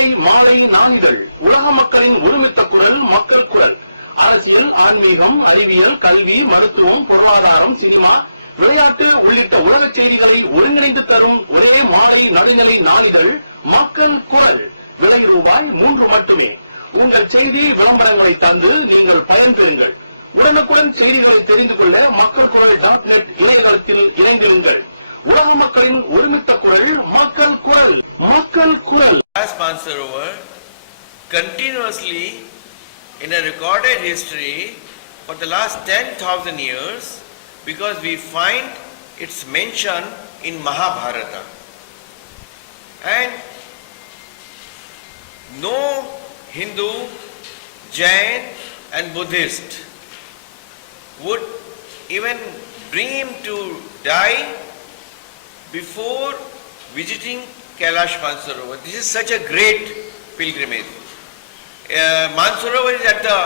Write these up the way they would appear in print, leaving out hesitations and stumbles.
காலை மாலை நாளிதழ் உலக மக்களின் ஒருமித்த குரல் மக்கள் குரல். அரசியல், ஆன்மீகம், அறிவியல், கல்வி, மருத்துவம், பொருளாதாரம், சினிமா, விளையாட்டு உள்ளிட்ட உலக செய்திகளை ஒருங்கிணைந்து தரும் ஒரே மாலை நடுநிலை நாளிதழ் மக்கள் குரல். விலை ரூபாய் 3 மட்டுமே. உங்கள் செய்தி விளம்பரங்களை தந்து நீங்கள் பயன்பெறுங்கள். உடனுக்குடன் செய்திகளை தெரிந்து கொள்ள மக்கள் குரல் .net இணையதளத்தில் இணைந்திருங்கள். உலக மக்களின் ஒருமித்த குரல் மக்கள் குரல். மக்கள் குரல். Manasarovar continuously in a recorded history for the last 10,000 years, because we find its mention in Mahabharata, and no Hindu, Jain and Buddhist would even dream to die before visiting Kailash Manasarovar. This is such a great pilgrimage. Manasarovar is at the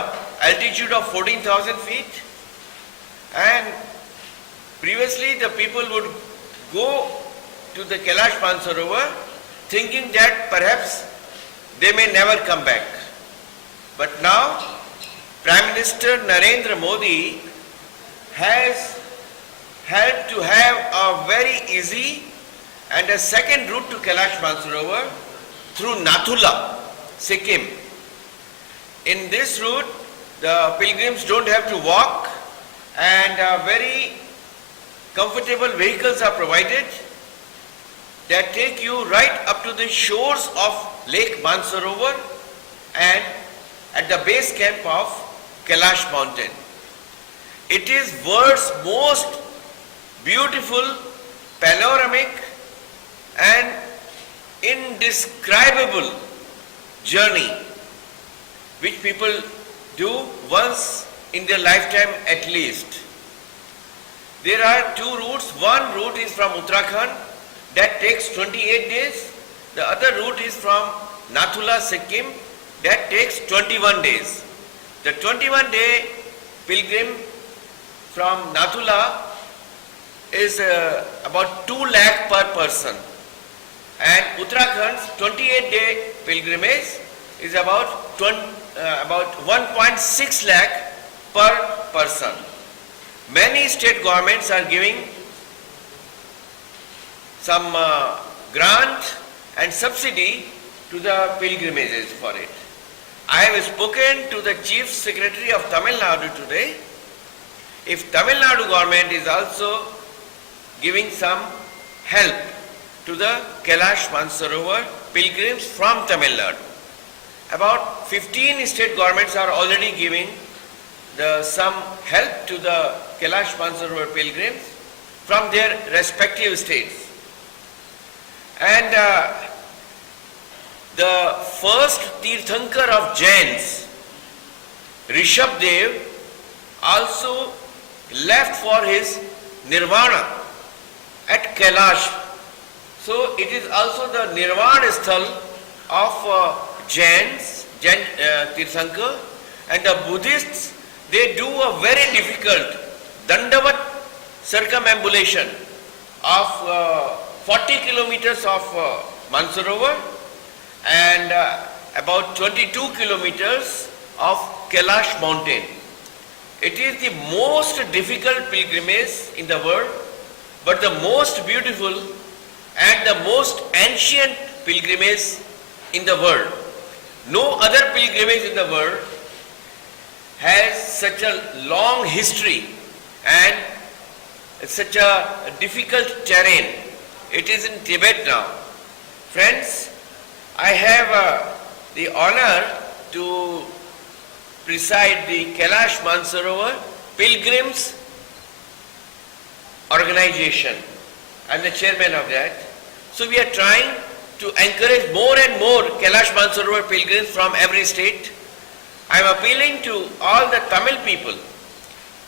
altitude of 14,000 feet, and previously the people would go to the Kailash Manasarovar thinking that perhaps they may never come back. But now Prime Minister Narendra Modi has helped to have a very easy and a second route to Kailash Manasarovar through Nathula, Sikkim. In this route, the pilgrims don't have to walk, and very comfortable vehicles are provided that take you right up to the shores of Lake Manasarovar and at the base camp of Kailash mountain. It is world's most beautiful, panoramic and indescribable journey which people do once in their lifetime at least. There are two routes. One route is from Uttarakhand that takes 28 days. The other route is from Nathula, Sikkim, that takes 21 days. The 21-day pilgrim from Nathula is about 2 lakh per person, and Uttarakhand's 28-day pilgrimage is about 1.6 lakh per person. Many state governments are giving some grant and subsidy to the pilgrimages for it. I have spoken to the Chief Secretary of Tamil Nadu today. If Tamil Nadu government is also giving some help to the Kailash Manasarovar pilgrims from Tamil Nadu. About 15 state governments are already giving some help to the Kailash Manasarovar pilgrims from their respective states. And the first Tirthankar of Jains, Rishabdev, also left for his nirvana at Kailash. So it is also the nirvana sthal of Jains, Tirthankar, and the Buddhists, they do a very difficult Dandavat circumambulation of 40 kilometers of Manasarovar and about 22 kilometers of Kailash mountain. It is the most difficult pilgrimage in the world, but the most beautiful and the most ancient pilgrimage in the world. No other pilgrimage in the world has such a long history and such a difficult terrain. It is in Tibet now. Friends, I have the honor to preside the Kailash Manasarovar Pilgrims Organization. I am the chairman of that. So we are trying to encourage more and more Kailash Manasarovar pilgrims from every state. I am appealing to all the Tamil people.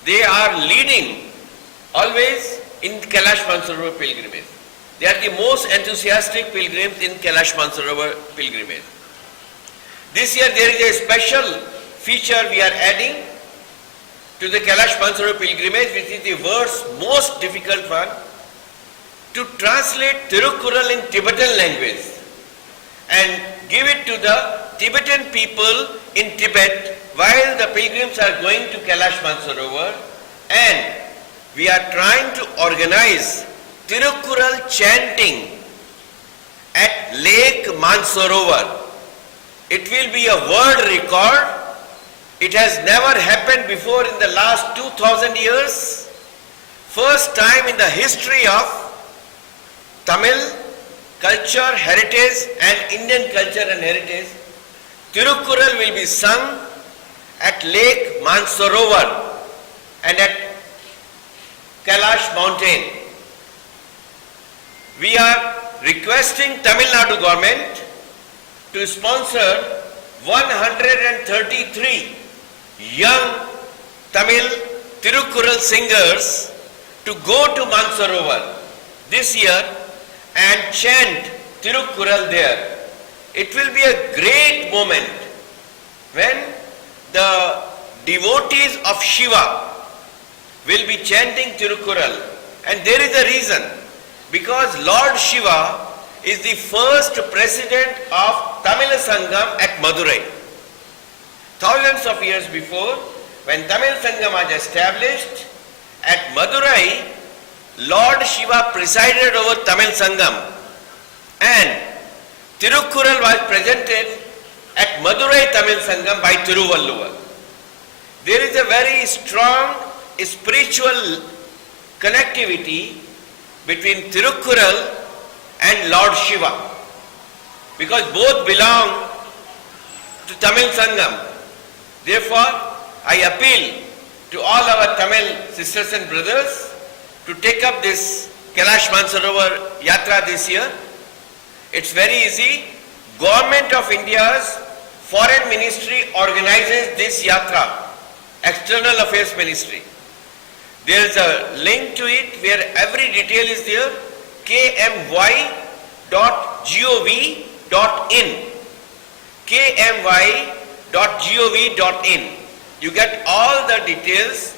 They are leading always in Kailash Manasarovar pilgrimage. They are the most enthusiastic pilgrims in Kailash Manasarovar pilgrimage. This year there is a special feature we are adding to the Kailash Manasarovar pilgrimage, which is the world's most difficult one, to translate Tirukkural in Tibetan language and give it to the Tibetan people in Tibet while the pilgrims are going to Kailash Manasarovar, and we are trying to organize Tirukkural chanting at Lake Manasarovar. It will be a world record. It has never happened before in the last 2000 years. First time in the history of Tamil culture, heritage and Indian culture and heritage, Tirukkural will be sung at Lake Manasarovar and at Kailash mountain. We are requesting Tamil Nadu government to sponsor 133 young Tamil Tirukkural singers to go to Manasarovar this year and chant Tirukkural there. It will be a great moment when the devotees of Shiva will be chanting Tirukkural, and there is a reason, because Lord Shiva is the first president of Tamil Sangam at Madurai. Thousands of years before, when Tamil Sangam was established at Madurai, Lord Shiva presided over Tamil Sangam, and Tirukkural was presented at Madurai Tamil Sangam by Tiruvalluvar. There is a very strong spiritual connectivity between Tirukkural and Lord Shiva, because both belong to Tamil Sangam. Therefore, I appeal to all our Tamil sisters and brothers to take up this Kailash Manasarovar Yathra this year. It's very easy. Government of India's Foreign Ministry organizes this Yathra, External Affairs Ministry. There is a link to it where every detail is there, kmy.gov.in. kmy.gov.in. You get all the details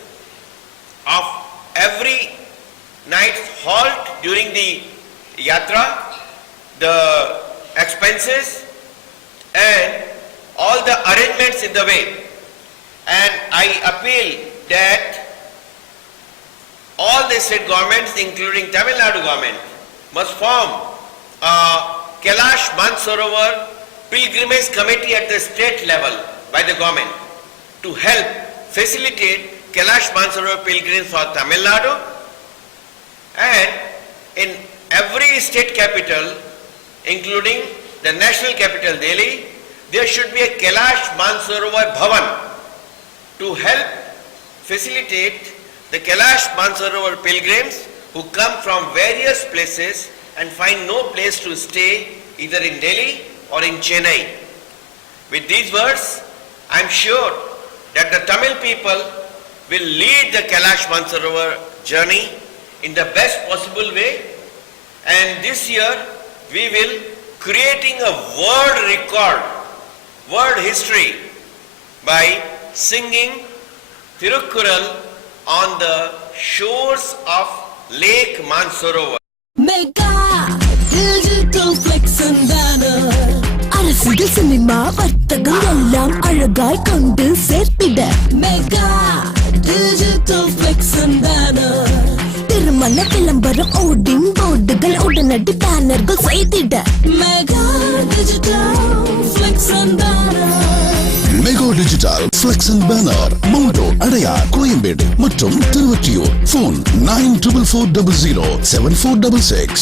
of every night's halt during the Yatra, the expenses and all the arrangements in the way. And I appeal that all the state governments, including Tamil Nadu government, must form a Kailash Manasarovar pilgrimage committee at the state level by the government to help facilitate Kailash Manasarovar pilgrims for Tamil Nadu. And in every state capital, including the national capital Delhi, there should be a Kailash Manasarovar Bhavan to help facilitate the Kailash Manasarovar pilgrims who come from various places and find no place to stay either in Delhi or in Chennai. With these words, I am sure that the Tamil people will lead the Kailash Manasarovar journey in the best possible way, and this year we will creating a world record, world history by singing Tirukkural on the shores of Lake Manasarovar. Mega digital flex and banner. அரசியல் சினிமா வர்த்தகம் எல்லாம் அழகாய் கொண்டு சேர்த்திட mega digital flex and banner. திருமண விளம்பரம் hoarding போர்டுகள் உடனடி பேனர்கள் செய்திட mega digital flex and banner. Mega digital flex and banner மவுண்டோ, அடையார், கோயம்பேடு மற்றும் திருவொற்றியூர். போன் 9440074666.